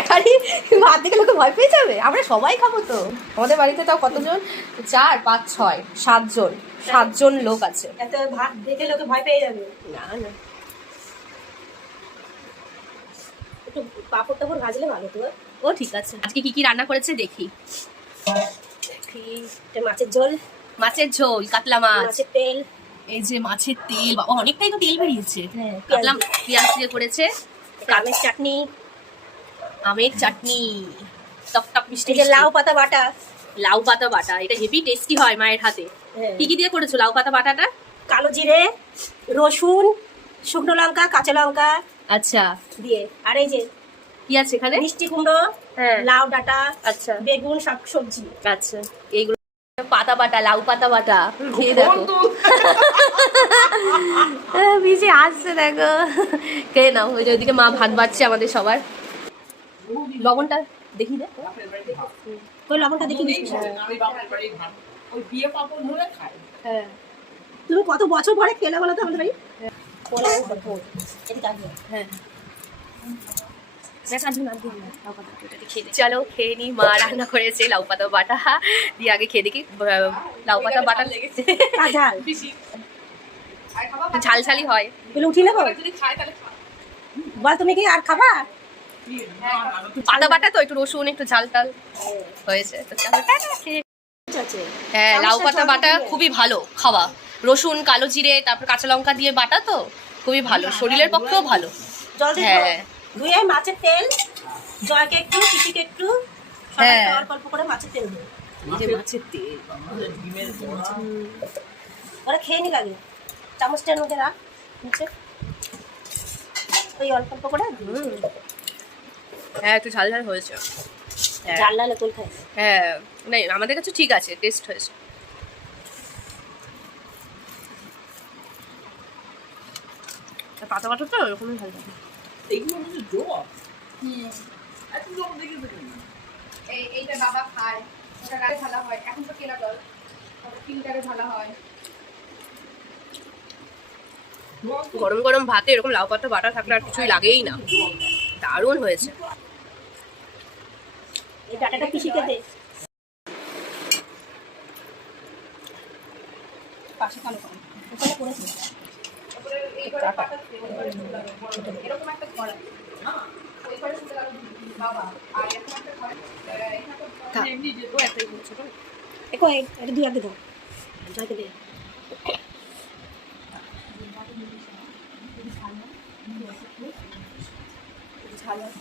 একারই ভাত দেখে লোকে ভয় পেয়ে যাবে, আমরা সবাই খাবো তো। আমাদের বাড়িতে তাও কতজন, 4 5 6 7জন লোক আছে। এত ভাত দেখে লোকে ভয় পেয়ে যাবে। না না, একটু পাপড় টাপড় ভাজলে ভালো তো। ও ঠিক আছে। আজকে কি কি রান্না করেছে দেখি। মাছের ঝোল, মাছের ঝোল, কাতলা মাছ, মাছের তেল, এই যে মাছের তেল, বাবা অনেকটাই তো তেল বেরিয়েছে। হ্যাঁ, কাতলা পেঁয়াজ দিয়ে করেছে, আমের চাটনি, আমের চাটনি, টক টক মিষ্টি, এই যে লাউ পাতা বাটা। লাউ পাতা বাটা, এটা হেভি টেস্টি হয় মায়ের হাতে। হ্যাঁ। কি কি দিয়ে করেছো লাউ পাতা বাটাটা? কালো জিরে, রসুন, শুকনো লঙ্কা, কাঁচা লঙ্কা আচ্ছা, দিয়ে, আর এই যে কি আছে এখানে? মিষ্টি কুমড়ো, হ্যাঁ, লাউ ডাঁটা, আচ্ছা বেগুন, সব সবজি। আচ্ছা, এইগুলো পাতা বাটা, লাউ পাতা বাটা, খেয়ে দেখো। ভিজে আসছে দেখো, খেয়ে নাও। ওই যে ওইদিকে মা ভাত বাড়ছে আমাদের সবার। লবণটা দেখি দে, ওই লবণটা দেখি দিচ্ছি। হ্যাঁ তুমি কত বছর পরে খেলে বলো তো আমাদের বাড়ি? হ্যাঁ, চলো খেয়ে নি। মা রান্না করেছে লাউ পাতা বাটা, দিয়ে আগে খেয়ে দেখি। লাউ পাতা বাটা লেগেছে, ঝাল ঝালি হয়। বলে উঠি নেবো বল, তুমি কি আর খাবা? পাতা বাটা তো একটু রসুন, একটু ঝাল টাল হয়েছে তো। হ্যাঁ, লাউ পাতা বাটা খুবই ভালো খাওয়া। রসুন, কালো জিরে, তারপর কাঁচা লঙ্কা দিয়ে বাটা তো খুবই ভালো, শরীরের পক্ষেও ভালো। জল দিয়ে হ্যাঁ, ধুয়ে মাছের তেল, জয়কে একটু, পিসিকে একটু, হ্যাঁ, অল্প অল্প করে মাছের তেল দেবে। এই যে মাছের তেল, ওরা খেয়ে নি লাগে, চামচটার মধ্যে রাখ নিচে, ওই অল্প অল্প করে। হ্যাঁ একটু ঝাল ঝাল হয়েছে। হ্যাঁ, ঝাল লালে কোল খায়। হ্যাঁ না আমাদের কাছে ঠিক আছে, টেস্ট হয়েছে। পাতা বাটা তো ওরকমই ভালো লাগে। এইটা বাবা খায়, ওটা রাতে ভালো হয়, এখন তো কেনা জল, ফিল্টারে ভালো হয়। গরম গরম ভাতে এরকম লাউ পাতা বাটা থাকলে আর কিছুই লাগেই না, দারুণ হয়েছে। এই ডাটাটা পিসিকে দে। পাশে কালো করে ওখানে করেছি। এরকম একটা ঘর আছে, ওই ঘরে শুতে গেল বাবা, আর এরকম একটা ঘরে এমনি যেত একটাই ছোট। দেখো এটা দুই আগে দাও, জয়কে দে।